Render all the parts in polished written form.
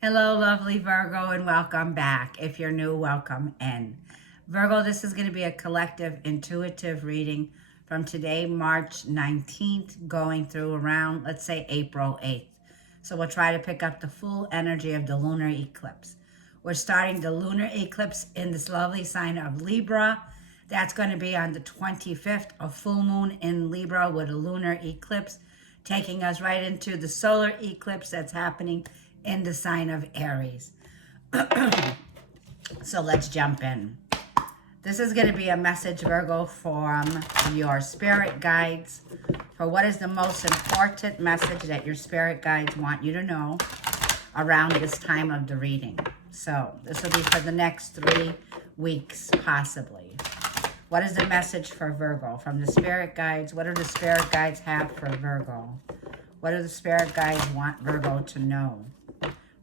Hello, lovely Virgo, and welcome back. If you're new, welcome in. Virgo, this is going to be a collective intuitive reading from today, March 19th, going through around, let's say, April 8th. So we'll try to pick up the full energy of the lunar eclipse. We're starting the lunar eclipse in this lovely sign of Libra. That's going to be on the 25th, a full moon in Libra with a lunar eclipse, taking us right into the solar eclipse that's happening in the sign of Aries. So let's jump in. This is going to be a message, Virgo, from your spirit guides for what is the most important message that your spirit guides want you to know around this time of the reading. So this will be for the next 3 weeks, possibly. What is the message for Virgo from the spirit guides? What do the spirit guides have for Virgo? What do the spirit guides want Virgo to know?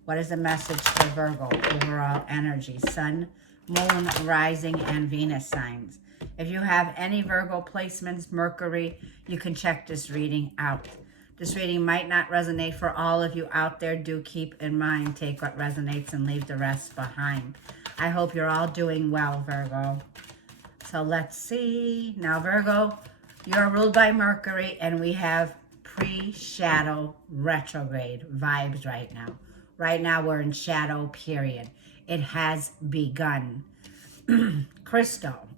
What is the message for Virgo? Overall energy, sun, moon, rising, and Venus signs. If you have any Virgo placements, Mercury, you can check this reading out. This reading might not resonate for all of you out there. Do keep in mind, take what resonates and leave the rest behind. I hope you're all doing well, Virgo. So let's see. Now, Virgo, you're ruled by Mercury, and we have pre-shadow retrograde vibes right now. Right now, we're in shadow period. It has begun. Crystal.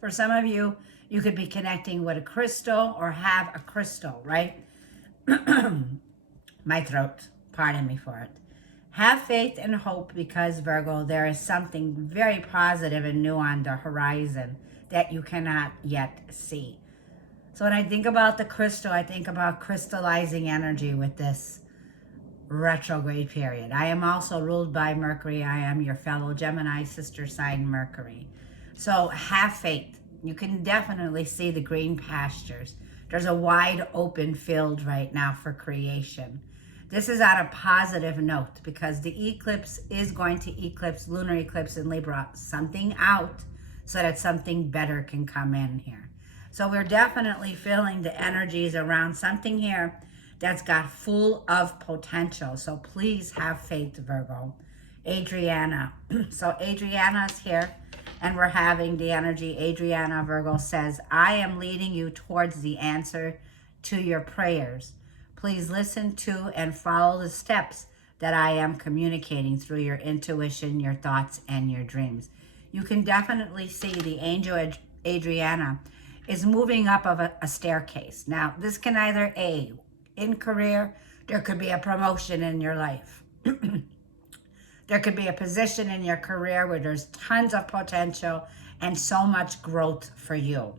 For some of you, you could be connecting with a crystal or have a crystal, right? My throat. Pardon me for it. Have faith and hope because, Virgo, there is something very positive and new on the horizon that you cannot yet see. So when I think about the crystal, I think about crystallizing energy with this retrograde period. I am also ruled by Mercury. I am your fellow Gemini sister sign Mercury. So have faith. You can definitely see the green pastures. There's a wide open field right now for creation. This is on a positive note because the eclipse is going to eclipse, lunar eclipse in Libra, something out so that something better can come in here. So we're definitely feeling the energies around something here that's got full of potential. So please have faith, Virgo. Adriana. So Adriana's here and we're having the energy. Adriana, Virgo says, I am leading you towards the answer to your prayers. Please listen to and follow the steps that I am communicating through your intuition, your thoughts, and your dreams. You can definitely see the angel Adriana is moving up of a staircase. Now, this can either in career, there could be a promotion in your life. There could be a position in your career where there's tons of potential and so much growth for you.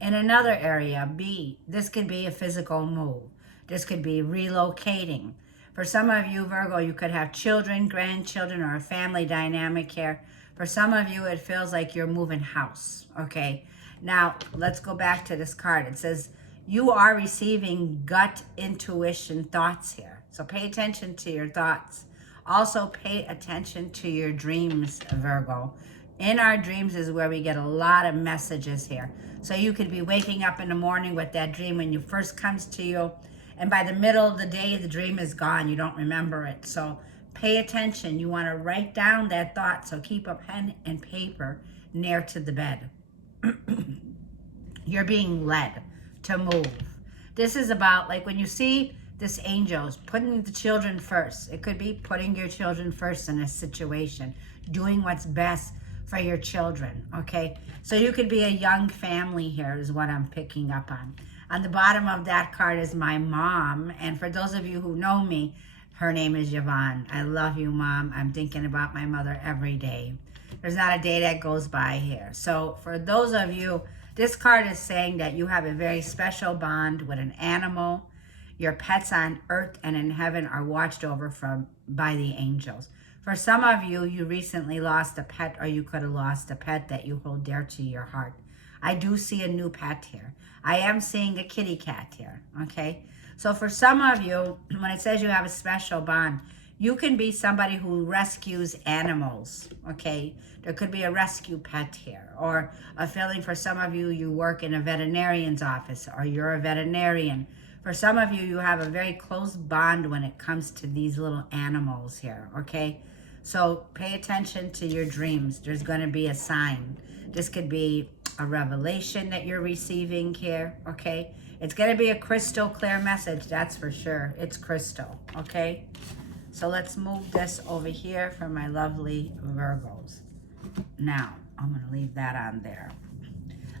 In another area, B, this could be a physical move. This could be relocating. For some of you, Virgo, you could have children, grandchildren, or a family dynamic here. For some of you, it feels like you're moving house, okay? Now, let's go back to this card. It says, you are receiving gut intuition thoughts here. So pay attention to your thoughts. Also pay attention to your dreams, Virgo. In our dreams is where we get a lot of messages here. So you could be waking up in the morning with that dream when it first comes to you. And by the middle of the day, the dream is gone. You don't remember it. So pay attention. You want to write down that thought. So keep a pen and paper near to the bed. You're being led to move. This is about, like, when you see this angels putting the children first. It could be putting your children first in a situation, doing what's best for your children, okay? So you could be a young family here is what I'm picking up on. On the bottom of that card is my mom. And for those of you who know me, her name is Yvonne. I love you, Mom. I'm thinking about my mother every day. There's not a day that goes by here. So for those of you, this card is saying that you have a very special bond with an animal. Your pets on earth and in heaven are watched over by the angels. For some of you, you recently lost a pet, or you could have lost a pet that you hold dear to your heart. I do see a new pet here. I am seeing a kitty cat here, okay? So for some of you, when it says you have a special bond, you can be somebody who rescues animals, okay? There could be a rescue pet here, or a feeling for some of you, you work in a veterinarian's office, or you're a veterinarian. For some of you, you have a very close bond when it comes to these little animals here, okay? So pay attention to your dreams. There's going to be a sign. This could be a revelation that you're receiving here, okay? It's going to be a crystal clear message, that's for sure. It's crystal, okay? So let's move this over here for my lovely Virgos. Now, I'm going to leave that on there.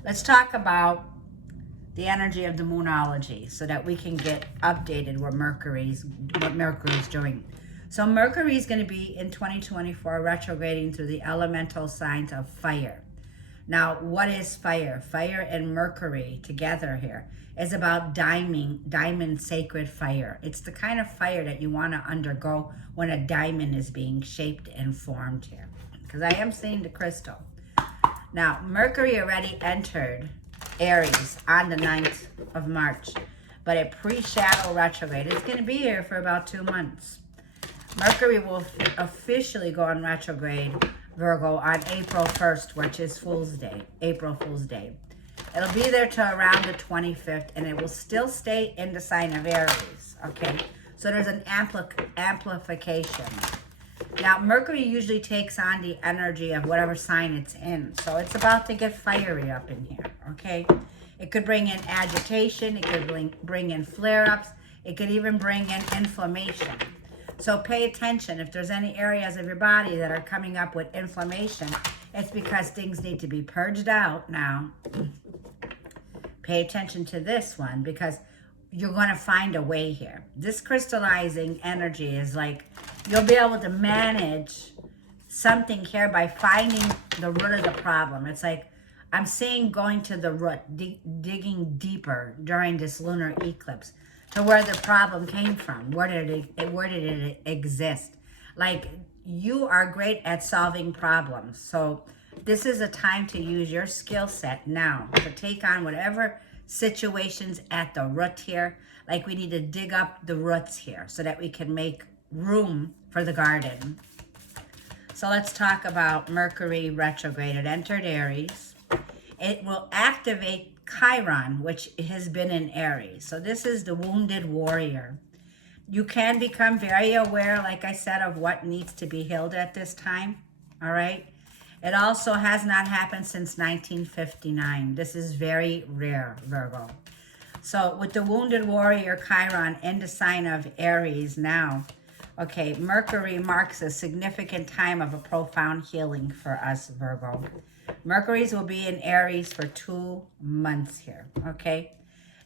Let's talk about the energy of the Moonology so that we can get updated what Mercury's doing. So Mercury is going to be in 2024 retrograding through the elemental signs of fire. Now, what is fire? Fire and Mercury together here is about diamond sacred fire. It's the kind of fire that you want to undergo when a diamond is being shaped and formed here. Because I am seeing the crystal. Now, Mercury already entered Aries on the 9th of March, but it pre-shadow retrograde. It's going to be here for about 2 months. Mercury will officially go on retrograde, Virgo, on April 1st, which is Fool's Day, April Fool's Day. It'll be there till around the 25th, and it will still stay in the sign of Aries, okay? So there's an amplification. Now, Mercury usually takes on the energy of whatever sign it's in. So it's about to get fiery up in here, okay? It could bring in agitation. It could bring in flare-ups. It could even bring in inflammation. So pay attention. If there's any areas of your body that are coming up with inflammation, it's because things need to be purged out now. Pay attention to this one because you're going to find a way here. This crystallizing energy is like you'll be able to manage something here by finding the root of the problem. It's like I'm seeing going to the root, digging deeper during this lunar eclipse to where the problem came from. Where did it exist? Like, you are great at solving problems. So this is a time to use your skill set now to take on whatever situations at the root here. Like, we need to dig up the roots here so that we can make room for the garden. So let's talk about Mercury retrograde. It entered Aries. It will activate Chiron, which has been in Aries. So this is the wounded warrior. You can become very aware, like I said, of what needs to be healed at this time. All right. It also has not happened since 1959. This is very rare, Virgo. So with the wounded warrior Chiron in the sign of Aries now, okay, Mercury marks a significant time of a profound healing for us, Virgo. Mercury's will be in Aries for 2 months here, okay?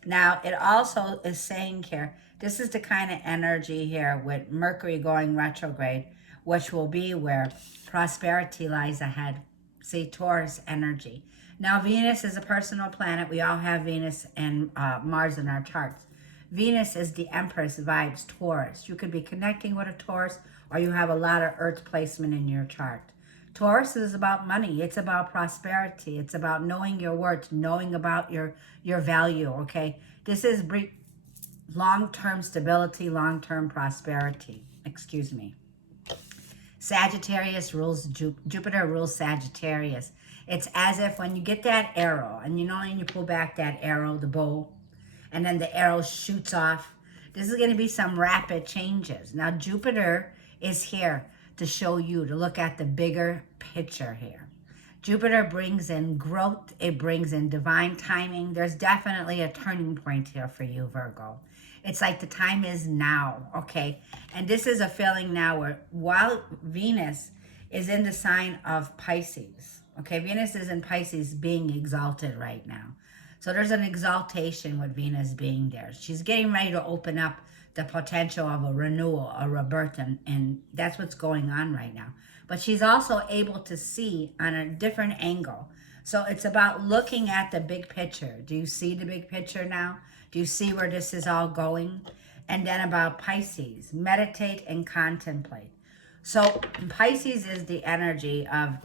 Now, it also is saying here, this is the kind of energy here with Mercury going retrograde, which will be where prosperity lies ahead. See, Taurus energy. Now, Venus is a personal planet. We all have Venus and Mars in our charts. Venus is the Empress vibes, Taurus. You could be connecting with a Taurus, or you have a lot of Earth placement in your chart. Taurus is about money. It's about prosperity. It's about knowing your worth, knowing about your value, okay? This is long-term stability, long-term prosperity. Excuse me. Sagittarius rules, Jupiter rules Sagittarius. It's as if when you get that arrow, and you know when you pull back that arrow, the bow, and then the arrow shoots off, this is going to be some rapid changes. Now, Jupiter is here to show you, to look at the bigger picture here. Jupiter brings in growth. It brings in divine timing. There's definitely a turning point here for you, Virgo. It's like the time is now, okay? And this is a feeling now where while Venus is in the sign of Pisces, okay? Venus is in Pisces being exalted right now. So there's an exaltation with Venus being there. She's getting ready to open up the potential of a renewal, a rebirth, and that's what's going on right now. But she's also able to see on a different angle. So it's about looking at the big picture. Do you see the big picture now? Do you see where this is all going? And then about Pisces, meditate and contemplate. So Pisces is the energy of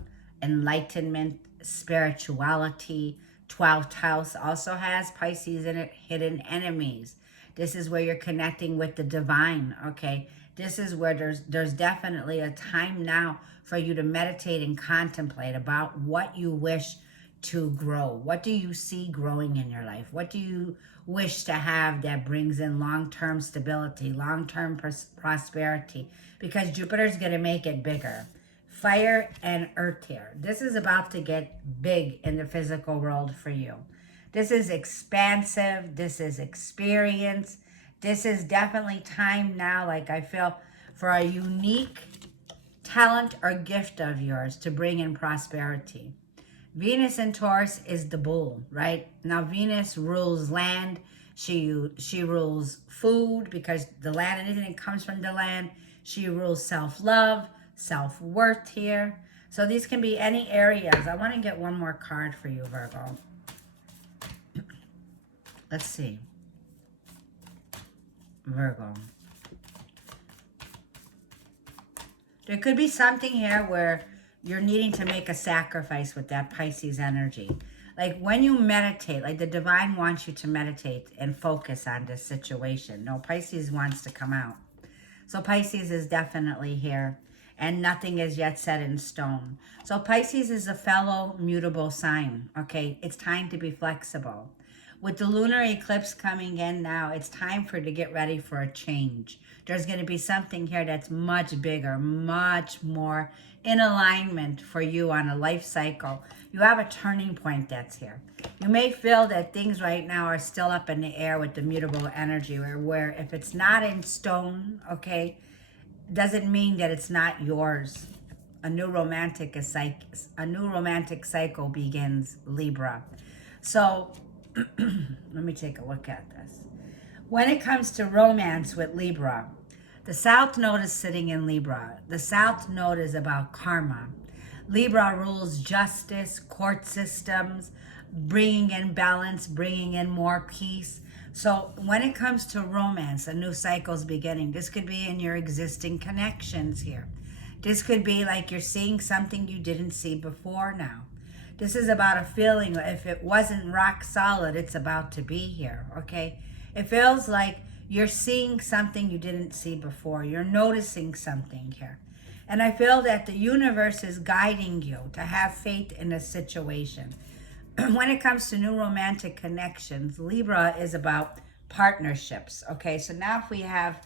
enlightenment, spirituality. 12th house also has Pisces in it, hidden enemies. This is where you're connecting with the divine, okay? This is where there's definitely a time now for you to meditate and contemplate about what you wish to grow. What do you see growing in your life? What wish to have that brings in long-term stability, long-term prosperity, because Jupiter's going to make it bigger. Fire and earth here. This is about to get big in the physical world for you. This is expansive. This is experience. This is definitely time now, like I feel, for a unique talent or gift of yours to bring in prosperity. Venus in Taurus is the bull, right? Now Venus rules land. She rules food, because the land, anything that comes from the land. She rules self-love, self-worth here. So these can be any areas. I want to get one more card for you, Virgo. Let's see. Virgo. There could be something here where you're needing to make a sacrifice with that Pisces energy. Like when you meditate, like the divine wants you to meditate and focus on this situation. No, Pisces wants to come out. So Pisces is definitely here, and nothing is yet set in stone. So Pisces is a fellow mutable sign, okay? It's time to be flexible. With the lunar eclipse coming in now, it's time for to get ready for a change. There's going to be something here that's much bigger, much more in alignment for you on a life cycle. You have a turning point that's here. You may feel that things right now are still up in the air with the mutable energy, where if it's not in stone, okay, doesn't mean that it's not yours. A new romantic cycle begins, Libra. So let me take a look at this. When it comes to romance with Libra, the South Node is sitting in Libra. The South Node is about karma. Libra rules justice, court systems, bringing in balance, bringing in more peace. So when it comes to romance, a new cycle's beginning. This could be in your existing connections here. This could be like you're seeing something you didn't see before now. This is about a feeling. If it wasn't rock solid, it's about to be here, okay? It feels like you're seeing something you didn't see before. You're noticing something here. And I feel that the universe is guiding you to have faith in a situation. When it comes to new romantic connections, Libra is about partnerships, okay? So now if we have,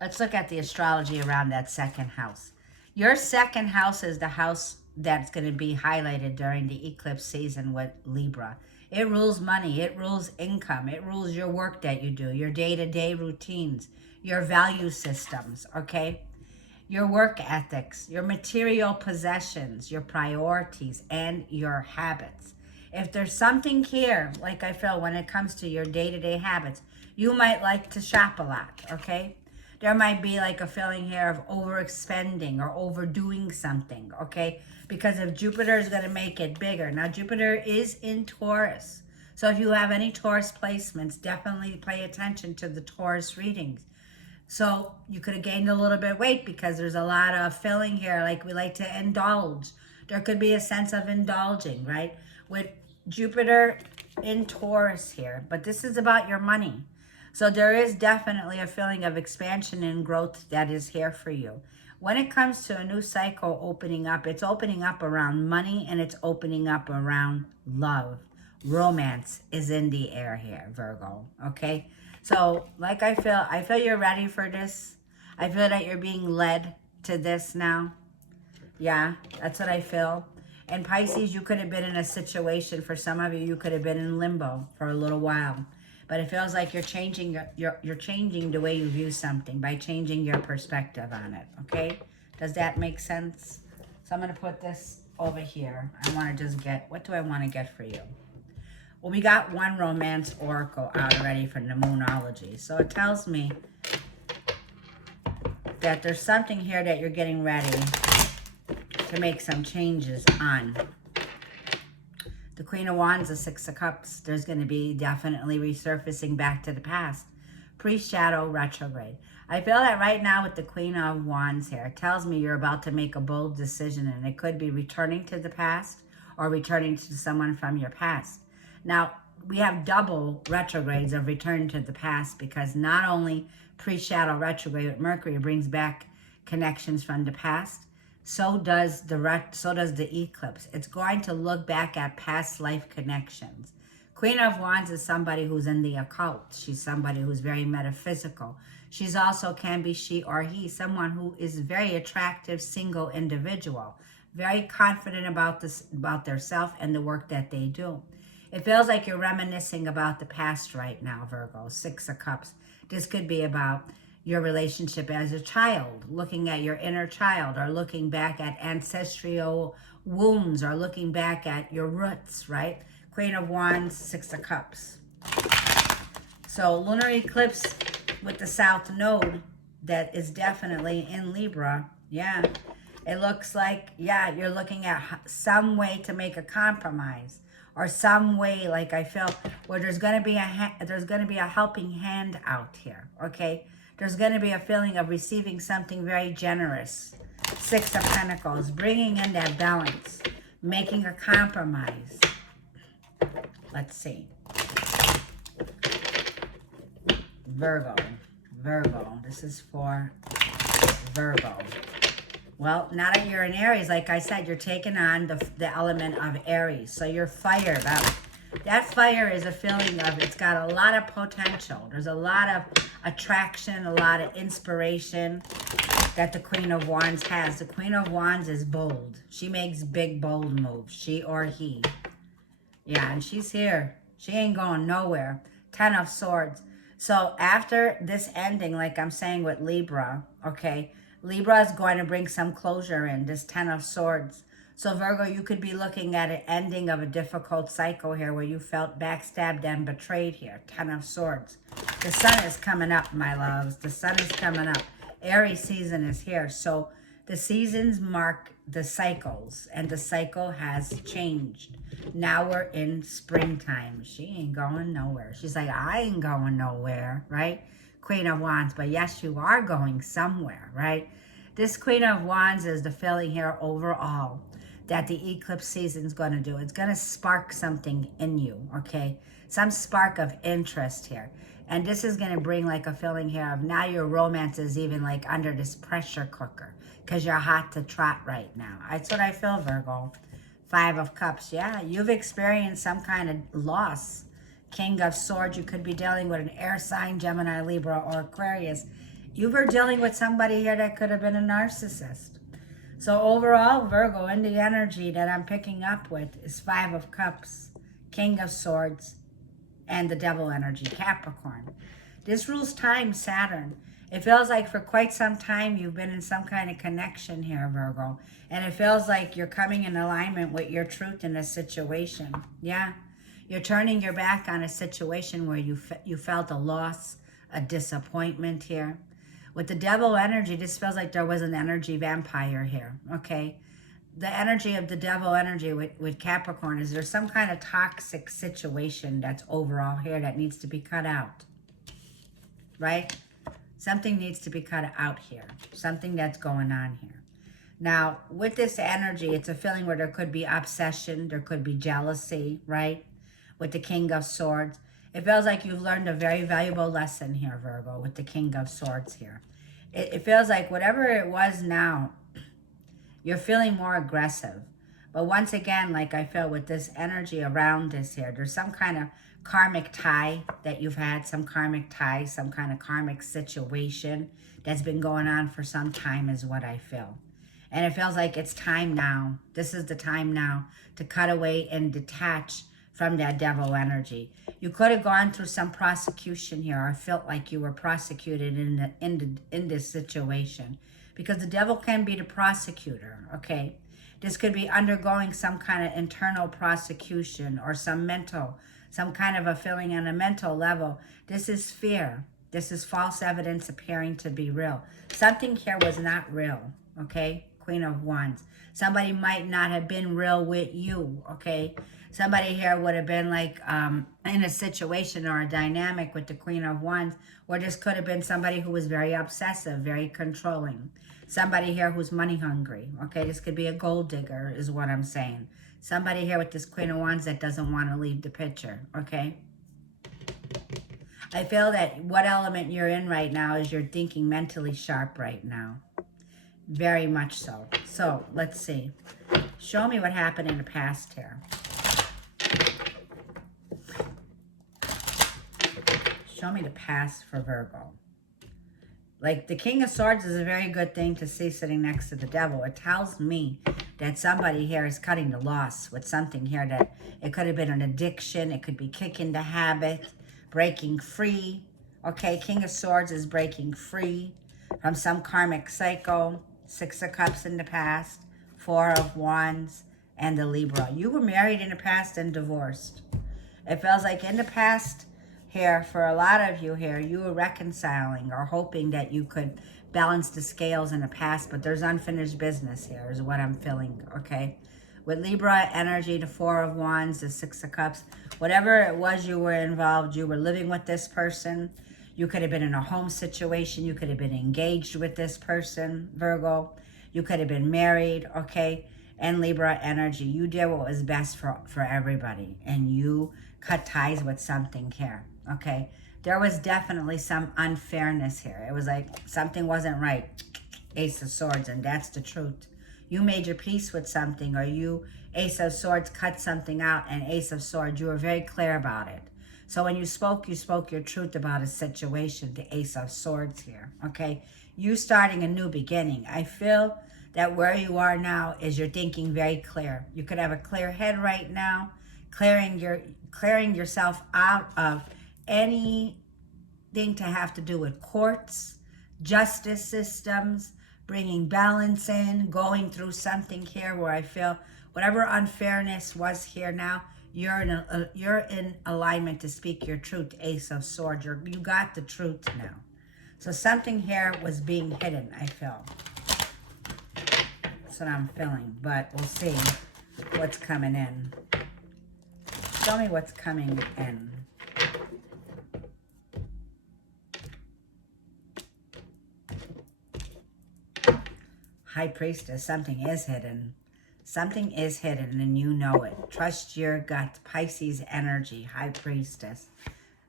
let's look at the astrology around that second house. Your second house is the house that's going to be highlighted during the eclipse season with Libra. It rules money. It rules income. It rules your work that you do, your day-to-day routines, your value systems, okay? Your work ethics, your material possessions, your priorities, and your habits. If there's something here, like I feel when it comes to your day-to-day habits, you might like to shop a lot, okay? There might be like a feeling here of overexpending or overdoing something, okay? Because if Jupiter is going to make it bigger. Now, Jupiter is in Taurus. So if you have any Taurus placements, definitely pay attention to the Taurus readings. So you could have gained a little bit of weight because there's a lot of filling here, like we like to indulge. There could be a sense of indulging, right? With Jupiter in Taurus here. But this is about your money. So there is definitely a feeling of expansion and growth that is here for you. When it comes to a new cycle opening up, it's opening up around money and it's opening up around love. Romance is in the air here, Virgo, okay? So like I feel you're ready for this. I feel that you're being led to this now. Yeah, that's what I feel. And Pisces, you could have been in a situation, for some of you, you could have been in limbo for a little while. But it feels like you're changing you're changing the way you view something by changing your perspective on it, okay? Does that make sense? So I'm going to put this over here. I want to just get, what do I want to get for you? Well, we got one romance oracle out already from the Moonology. So it tells me that there's something here that you're getting ready to make some changes on. The Queen of Wands, the Six of Cups, there's going to be definitely resurfacing back to the past. Pre-shadow retrograde. I feel that right now with the Queen of Wands here, it tells me you're about to make a bold decision, and it could be returning to the past or returning to someone from your past. Now, we have double retrogrades of return to the past, because not only pre-shadow retrograde with Mercury brings back connections from the past, so does the eclipse. It's going to look back at past life connections. Queen of Wands is somebody who's in the occult. She's somebody who's very metaphysical. She's also, can be she or he, someone who is very attractive, single individual, very confident about their self and the work that they do. It feels like you're reminiscing about the past right now, Virgo. Six of Cups. This could be about your relationship as a child, looking at your inner child, or looking back at ancestral wounds, or looking back at your roots, right? Queen of Wands, Six of Cups. So lunar eclipse with the South Node that is definitely in Libra. Yeah, it looks like, yeah, you're looking at some way to make a compromise, or some way, like I feel, where there's going to be a helping hand out here, okay? There's going to be a feeling of receiving something very generous. Six of Pentacles, bringing in that balance, making a compromise. Let's see. Virgo. This is for Virgo. Well, now that you're in Aries, like I said, you're taking on the element of Aries. So you're fired up. That fire is a feeling of, it's got a lot of potential. There's a lot of attraction, a lot of inspiration that the Queen of Wands has. The Queen of Wands is bold. She makes big, bold moves. She or he. Yeah, and she's here. She ain't going nowhere. Ten of Swords. So after this ending, like I'm saying with Libra, okay, Libra is going to bring some closure in, this Ten of Swords. So Virgo, you could be looking at an ending of a difficult cycle here where you felt backstabbed and betrayed here. Ten of Swords. The sun is coming up, my loves. The sun is coming up. Aries season is here. So the seasons mark the cycles, and the cycle has changed. Now we're in springtime. She ain't going nowhere. She's like, I ain't going nowhere, right? Queen of Wands, but yes, you are going somewhere, right? This Queen of Wands is the feeling here overall that the eclipse season is going to do. It's going to spark something in you, okay? Some spark of interest here. And this is going to bring like a feeling here of now your romance is even like under this pressure cooker because you're hot to trot right now. That's what I feel, Virgo. Five of Cups. Yeah, you've experienced some kind of loss. King of Swords. You could be dealing with an air sign, Gemini, Libra, or Aquarius. You were dealing with somebody here that could have been a narcissist. So overall, Virgo, in the energy that I'm picking up with is Five of Cups, King of Swords, and the Devil energy, Capricorn. This rules time, Saturn. It feels like for quite some time you've been in some kind of connection here, Virgo. And it feels like you're coming in alignment with your truth in a situation. Yeah. You're turning your back on a situation where you felt a loss, a disappointment here. With the Devil energy, this feels like there was an energy vampire here, okay? The energy of the Devil energy with Capricorn is there's some kind of toxic situation that's overall here that needs to be cut out, right? Something needs to be cut out here. Something that's going on here. Now, with this energy, it's a feeling where there could be obsession, there could be jealousy, right? With the King of Swords. It feels like you've learned a very valuable lesson here, Virgo, with the King of Swords here. It feels like whatever it was now, you're feeling more aggressive. But once again, like I feel with this energy around this here, there's some kind of karmic tie that you've had, some karmic tie, some kind of karmic situation that's been going on for some time is what I feel. And it feels like it's time now. This is the time now to cut away and detach from that Devil energy. You could have gone through some prosecution here or felt like you were prosecuted in this situation. Because the Devil can be the prosecutor, okay? This could be undergoing some kind of internal prosecution or some kind of a feeling on a mental level. This is fear. This is false evidence appearing to be real. Something here was not real, okay? Queen of Wands. Somebody might not have been real with you, okay? Somebody here would have been like in a situation or a dynamic with the Queen of Wands where this could have been somebody who was very obsessive, very controlling. Somebody here who's money hungry, okay? This could be a gold digger is what I'm saying. Somebody here with this Queen of Wands that doesn't want to leave the picture, okay? I feel that what element you're in right now is you're thinking mentally sharp right now. Very much so. So, let's see. Show me what happened in the past here. Show me the past for Virgo. Like the King of Swords is a very good thing to see sitting next to the Devil. It tells me that somebody here is cutting the loss with something here, that it could have been an addiction. It could be kicking the habit, breaking free. Okay, King of Swords is breaking free from some karmic cycle. Six of Cups in the past, Four of Wands, and the Libra. You were married in the past and divorced. It feels like in the past here, for a lot of you here, you were reconciling or hoping that you could balance the scales in the past, but there's unfinished business here is what I'm feeling, okay? With Libra energy, the Four of Wands, the Six of Cups, whatever it was you were involved, you were living with this person. You could have been in a home situation. You could have been engaged with this person, Virgo. You could have been married, okay? And Libra energy, you did what was best for everybody, and you cut ties with something here, okay? There was definitely some unfairness here. It was like something wasn't right. Ace of Swords, and that's the truth. You made your peace with something, or you, Ace of Swords, cut something out, and Ace of Swords, you were very clear about it. So when you spoke your truth about a situation, the Ace of Swords here, okay? You starting a new beginning. I feel that where you are now is you're thinking very clear. You could have a clear head right now, clearing yourself out of anything to have to do with courts, justice systems, bringing balance in, going through something here where I feel whatever unfairness was here now, you're in alignment to speak your truth, Ace of Swords. You got the truth now. So something here was being hidden, I feel. That's what I'm feeling, but we'll see what's coming in. Show me what's coming in. High Priestess, something is hidden. Something is hidden and you know it. Trust your gut. Pisces energy, High Priestess.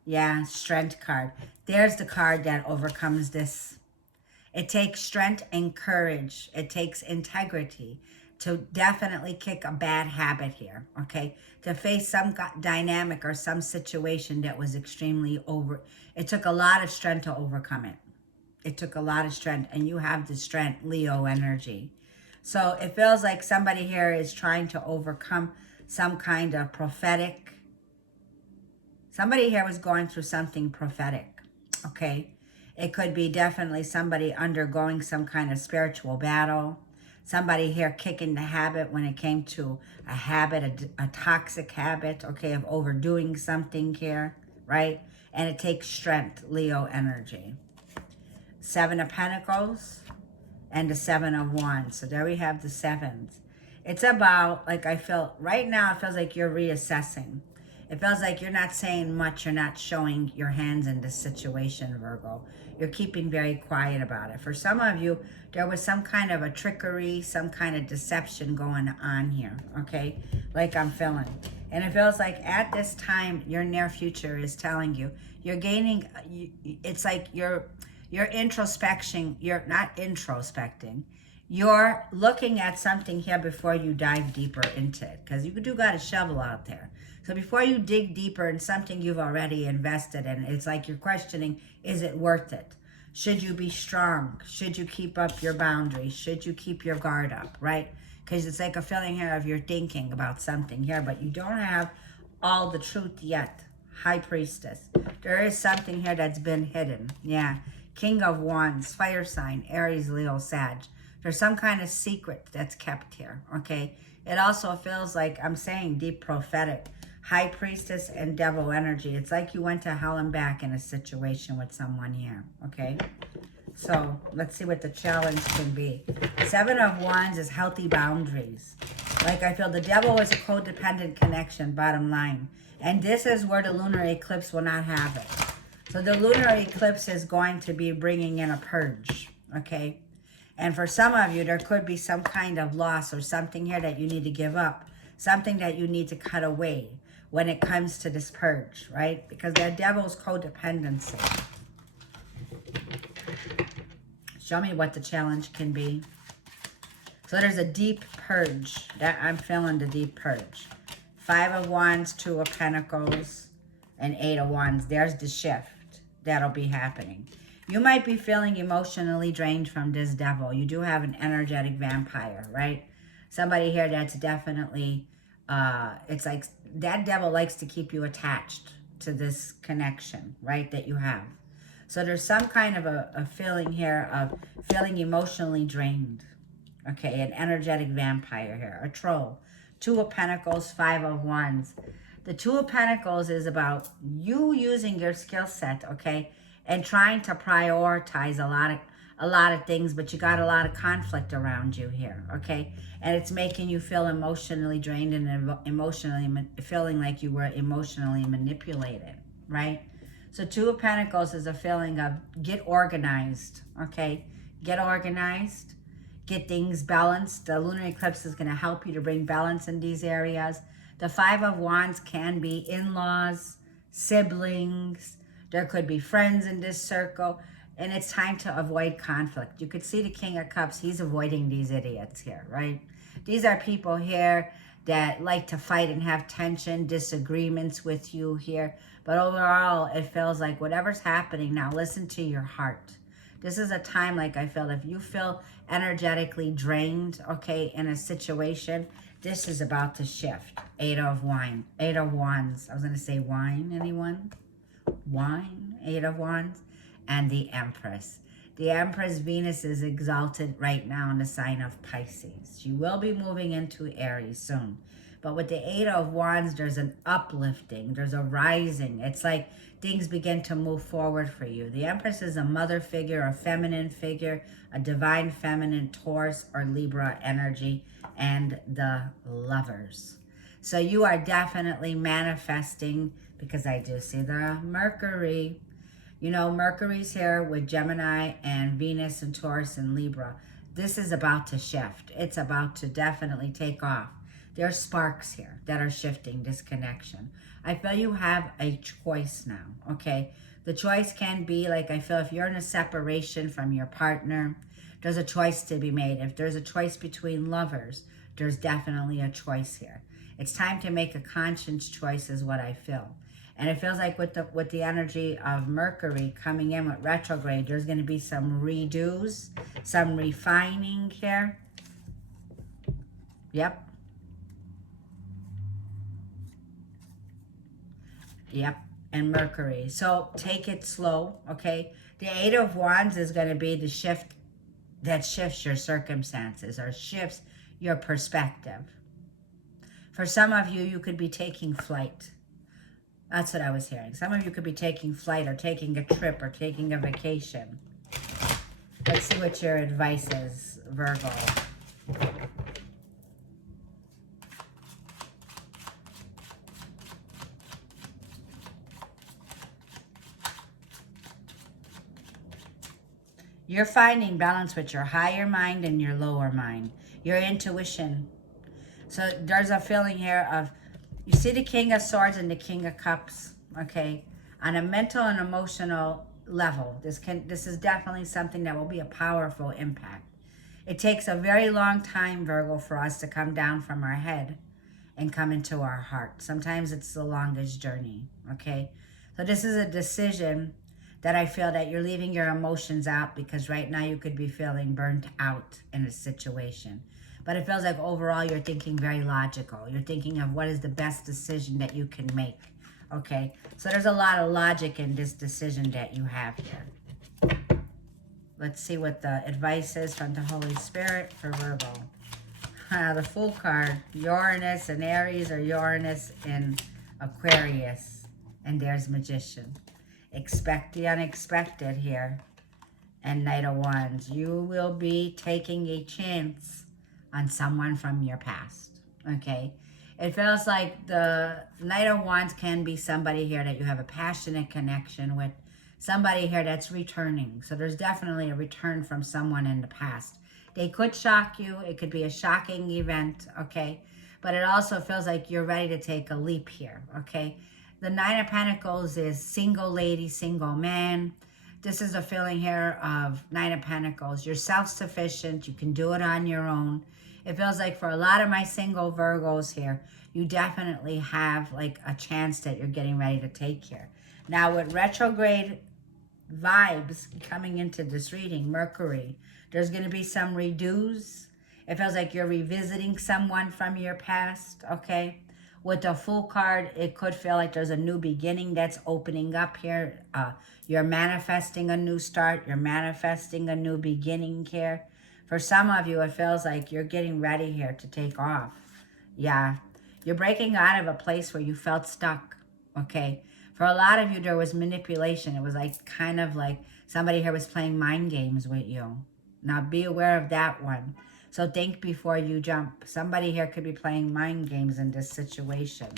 Yeah, Strength card. There's the card that overcomes this. It takes strength and courage. It takes integrity to definitely kick a bad habit here, okay? To face some dynamic or some situation that was extremely it took a lot of strength to overcome it. It took a lot of strength, and you have the strength, Leo energy. So it feels like somebody here is trying to overcome some kind of prophetic. Somebody here was going through something prophetic, okay? It could be definitely somebody undergoing some kind of spiritual battle. Somebody here kicking the habit when it came to a habit, a toxic habit, okay, of overdoing something here, right? And it takes strength, Leo energy. Seven of Pentacles and the Seven of Wands. So there we have the sevens. It's about, like I feel, right now it feels like you're reassessing. It feels like you're not saying much. You're not showing your hands in this situation, Virgo. You're keeping very quiet about it. For some of you, there was some kind of a trickery, some kind of deception going on here, okay? Like I'm feeling. And it feels like at this time, your near future is telling you, you're gaining, it's like you're introspection, you're not introspecting. You're looking at something here before you dive deeper into it, because you do got a shovel out there. So before you dig deeper in something you've already invested in, it's like you're questioning, is it worth it? Should you be strong? Should you keep up your boundaries? Should you keep your guard up, right? Because it's like a feeling here of you're thinking about something here, but you don't have all the truth yet. High Priestess. There is something here that's been hidden. Yeah. King of Wands, fire sign, Aries, Leo, Sag. There's some kind of secret that's kept here, okay? It also feels like, I'm saying, deep prophetic. High Priestess and Devil energy. It's like you went to hell and back in a situation with someone here, okay? So let's see what the challenge can be. Seven of Wands is healthy boundaries. Like I feel the Devil is a codependent connection, bottom line. And this is where the lunar eclipse will not have it. So the lunar eclipse is going to be bringing in a purge, okay? And for some of you, there could be some kind of loss or something here that you need to give up. Something that you need to cut away when it comes to this purge, right? Because the Devil's codependency. Show me what the challenge can be. So there's a deep purge. That I'm feeling the deep purge. Five of Wands, Two of Pentacles, and Eight of Wands. There's the shift. that'll be happening. You might be feeling emotionally drained from this devil. You do have an energetic vampire, right? Somebody here that's definitely, it's like that devil likes to keep you attached to this connection, right, that you have. So there's some kind of a feeling here of feeling emotionally drained. Okay, an energetic vampire here, a troll. Two of Pentacles, Five of Wands. The Two of Pentacles is about you using your skill set, okay, and trying to prioritize a lot of things, but you got a lot of conflict around you here, okay? And it's making you feel emotionally drained and emotionally feeling like you were emotionally manipulated, right? So Two of Pentacles is a feeling of get organized, okay? Get organized, get things balanced. The lunar eclipse is going to help you to bring balance in these areas. The Five of Wands can be in-laws, siblings. There could be friends in this circle. And it's time to avoid conflict. You could see the King of Cups. He's avoiding these idiots here, right? These are people here that like to fight and have tension, disagreements with you here. But overall, it feels like whatever's happening now, listen to your heart. This is a time, like I feel, if you feel energetically drained, okay, in a situation, this is about to shift. Eight of Wands. I was going to say wine, anyone? Wine, Eight of Wands, and the Empress. The Empress Venus is exalted right now in the sign of Pisces. She will be moving into Aries soon. But with the Eight of Wands, there's an uplifting, there's a rising. It's like things begin to move forward for you. The Empress is a mother figure, a feminine figure, a divine feminine Taurus or Libra energy, and the Lovers. So you are definitely manifesting, because I do see the Mercury. You know, Mercury's here with Gemini and Venus and Taurus and Libra. This is about to shift. It's about to definitely take off. There's sparks here that are shifting this connection. I feel you have a choice now, okay? The choice can be, like, I feel if you're in a separation from your partner, there's a choice to be made. If there's a choice between lovers, there's definitely a choice here. It's time to make a conscious choice is what I feel. And it feels like with the energy of Mercury coming in with retrograde, there's going to be some redos, some refining here. Yep. Yep. And Mercury. So take it slow, okay? The Eight of Wands is going to be the shift that shifts your circumstances or shifts your perspective. For some of you, you could be taking flight. That's what I was hearing. Some of you could be taking flight or taking a trip or taking a vacation. Let's see what your advice is, Virgo. You're finding balance with your higher mind and your lower mind. Your intuition. So there's a feeling here of, you see the King of Swords and the King of Cups, okay? On a mental and emotional level, this is definitely something that will be a powerful impact. It takes a very long time, Virgo, for us to come down from our head and come into our heart. Sometimes it's the longest journey, okay? So this is a decision that I feel that you're leaving your emotions out, because right now you could be feeling burnt out in a situation. But it feels like overall you're thinking very logical. You're thinking of what is the best decision that you can make. Okay, so there's a lot of logic in this decision that you have here. Let's see what the advice is from the Holy Spirit for Virgo. The Fool card, Uranus and Aries, or Uranus in Aquarius. And there's Magician. Expect the unexpected here. And Knight of Wands. You will be taking a chance on someone from your past, okay? It feels like the Knight of Wands can be somebody here that you have a passionate connection with, somebody here that's returning. So there's definitely a return from someone in the past. They could shock you. It could be a shocking event, okay? But it also feels like you're ready to take a leap here, okay? The Nine of Pentacles is single lady, single man. This is a feeling here of Nine of Pentacles. You're self-sufficient. You can do it on your own. It feels like for a lot of my single Virgos here, you definitely have like a chance that you're getting ready to take here. Now with retrograde vibes coming into this reading. Mercury. There's going to be some redos. It feels like you're revisiting someone from your past, okay? With the Fool card, it could feel like there's a new beginning that's opening up here. You're manifesting a new start. You're manifesting a new beginning here. For some of you, it feels like you're getting ready here to take off. Yeah. You're breaking out of a place where you felt stuck, okay? For a lot of you, there was manipulation. It was like kind of like somebody here was playing mind games with you. Now, be aware of that one. So think before you jump. Somebody here could be playing mind games in this situation.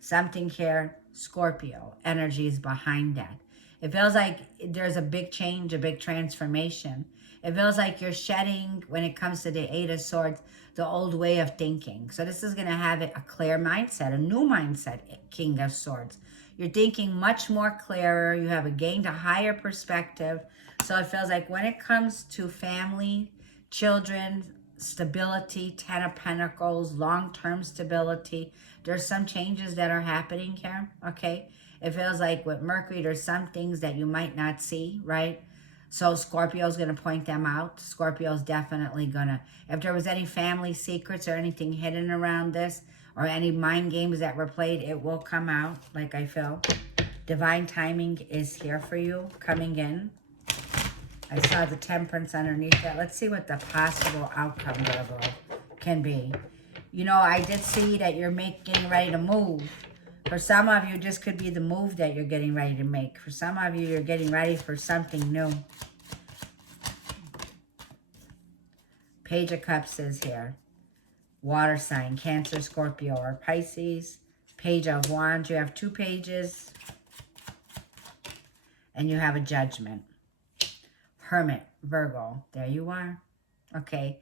Something here, Scorpio, energy is behind that. It feels like there's a big change, a big transformation. It feels like you're shedding, when it comes to the Eight of Swords, the old way of thinking. So this is going to have a clear mindset, a new mindset, King of Swords. You're thinking much more clearer. You have gained a higher perspective. So it feels like when it comes to family, children, stability, Ten of Pentacles, long-term stability, there's some changes that are happening here, okay? It feels like with Mercury, there's some things that you might not see, right? So Scorpio's going to point them out. Scorpio's definitely going to, if there was any family secrets or anything hidden around this, or any mind games that were played, it will come out, like I feel. Divine timing is here for you, coming in. I saw the Temperance underneath that. Let's see what the possible outcome, Virgo, can be. You know, I did see that you're getting ready to move. For some of you, this could be the move that you're getting ready to make. For some of you, you're getting ready for something new. Page of Cups is here. Water sign, Cancer, Scorpio, or Pisces. Page of Wands. You have 2 pages. And you have a Judgment. Hermit, Virgo. There you are. Okay.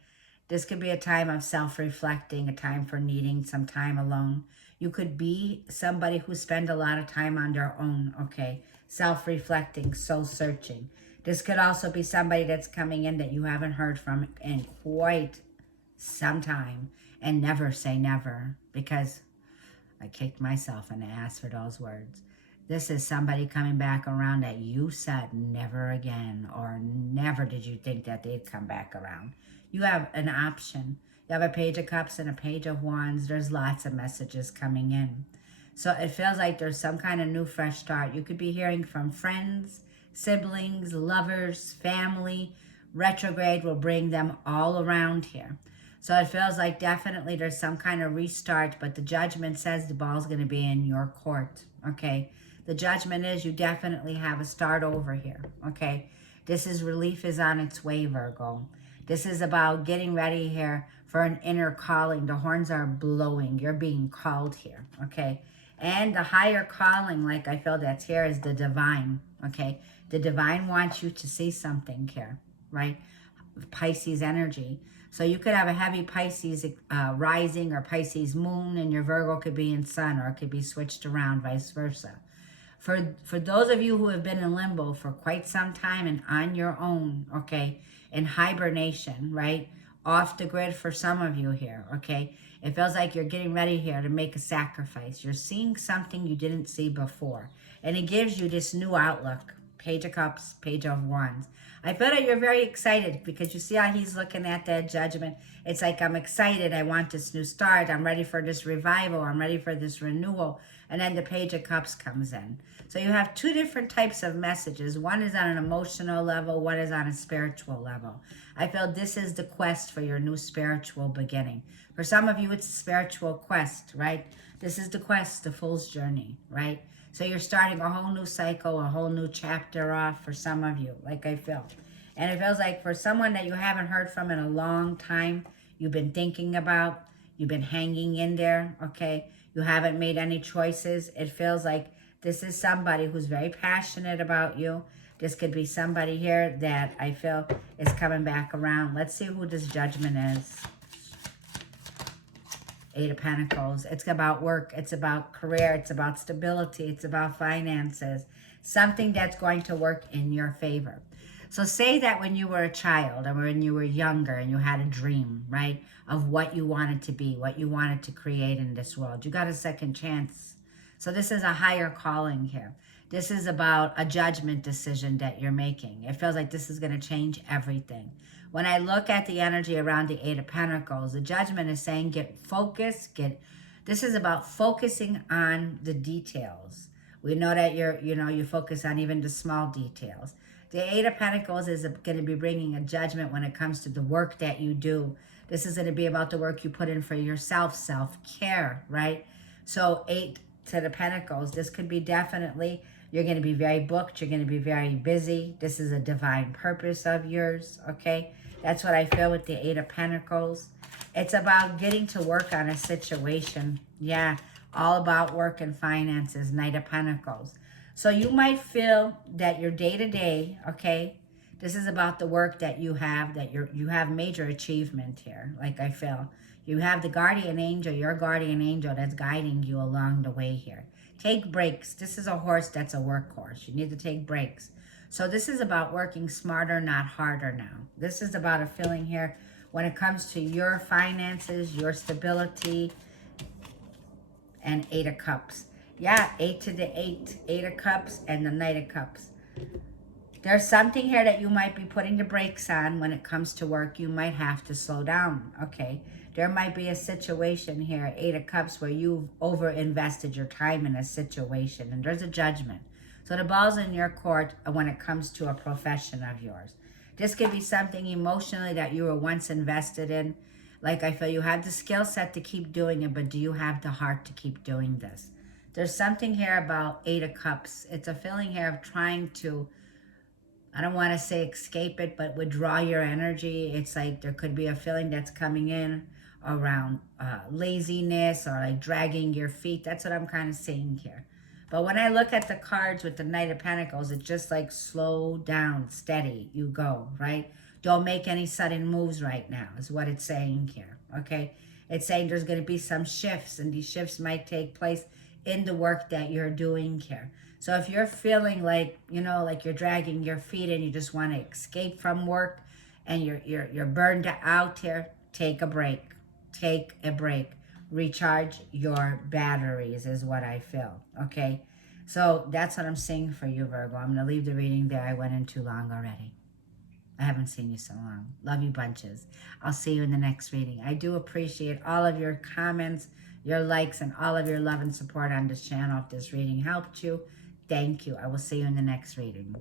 This could be a time of self-reflecting, a time for needing some time alone. You could be somebody who spend a lot of time on their own, okay? Self-reflecting, soul-searching. This could also be somebody that's coming in that you haven't heard from in quite some time. And never say never, because I kicked myself in the ass for those words. This is somebody coming back around that you said never again, or never did you think that they'd come back around. You have an option. You have a Page of Cups and a Page of Wands. There's lots of messages coming in. So it feels like there's some kind of new fresh start. You could be hearing from friends, siblings, lovers, family. Retrograde will bring them all around here. So it feels like definitely there's some kind of restart, but the Judgment says the ball's going to be in your court, okay? The Judgment is you definitely have a start over here, okay? This is relief is on its way, Virgo. This is about getting ready here for an inner calling. The horns are blowing. You're being called here, okay? And the higher calling, like I feel that's here, is the divine, okay? The divine wants you to see something here, right? Pisces energy. So you could have a heavy Pisces rising or Pisces moon, and your Virgo could be in sun, or it could be switched around, vice versa. For those of you who have been in limbo for quite some time and on your own, okay, in hibernation, right? Off the grid for some of you here, okay? It feels like you're getting ready here to make a sacrifice. You're seeing something you didn't see before. And it gives you this new outlook. Page of Cups, Page of Wands. I feel that you're very excited because you see how he's looking at that Judgment. It's like, I'm excited. I want this new start. I'm ready for this revival. I'm ready for this renewal. And then the Page of Cups comes in. So you have 2 different types of messages. One is on an emotional level. One is on a spiritual level. I feel this is the quest for your new spiritual beginning. For some of you, it's a spiritual quest, right? This is the quest, the Fool's Journey, right? So you're starting a whole new cycle, a whole new chapter off for some of you, like I feel. And it feels like for someone that you haven't heard from in a long time, you've been thinking about, you've been hanging in there, okay? You haven't made any choices. It feels like this is somebody who's very passionate about you. This could be somebody here that I feel is coming back around. Let's see who this Judgment is. 8 of Pentacles. It's about work. It's about career. It's about stability. It's about finances. Something that's going to work in your favor. So say that when you were a child or when you were younger and you had a dream, right, of what you wanted to be, what you wanted to create in this world. You got a second chance. So this is a higher calling here. This is about a judgment decision that you're making. It feels like this is going to change everything. When I look at the energy around the Eight of Pentacles, the judgment is saying get focused, this is about focusing on the details. We know that you focus on even the small details. The Eight of Pentacles is going to be bringing a judgment when it comes to the work that you do. This is going to be about the work you put in for yourself, self-care, right? So Eight to the Pentacles, this could be definitely, you're going to be very booked. You're going to be very busy. This is a divine purpose of yours, okay? That's what I feel with the Eight of Pentacles. It's about getting to work on a situation. Yeah, all about work and finances, Knight of Pentacles. So you might feel that your day-to-day, okay, this is about the work that you have, that you have major achievement here, like I feel. You have the guardian angel, your guardian angel that's guiding you along the way here. Take breaks. This is a horse that's a workhorse. You need to take breaks. So this is about working smarter, not harder now. This is about a feeling here when it comes to your finances, your stability, and Eight of Cups. Yeah, 8 to the 8. 8 of Cups and the Knight of Cups. There's something here that you might be putting the brakes on when it comes to work. You might have to slow down, okay? There might be a situation here, Eight of Cups, where you've over-invested your time in a situation, and there's a judgment. So the ball's in your court when it comes to a profession of yours. This could be something emotionally that you were once invested in. Like I feel you have the skill set to keep doing it, but do you have the heart to keep doing this? There's something here about Eight of Cups. It's a feeling here of trying to, I don't want to say escape it, but withdraw your energy. It's like there could be a feeling that's coming in around laziness or like dragging your feet. That's what I'm kind of seeing here. But when I look at the cards with the Knight of Pentacles, it's just like slow down, steady, you go, right? Don't make any sudden moves right now is what it's saying here, okay? It's saying there's going to be some shifts, and these shifts might take place in the work that you're doing here. So if you're feeling like, like you're dragging your feet and you just want to escape from work and you're burned out here, take a break. Take a break. Recharge your batteries is what I feel, okay? So that's what I'm seeing for you, Virgo. I'm going to leave the reading there. I went in too long already. I haven't seen you so long. Love you bunches. I'll see you in the next reading. I do appreciate all of your comments, your likes, and all of your love and support on this channel. If this reading helped you, thank you. I will see you in the next reading.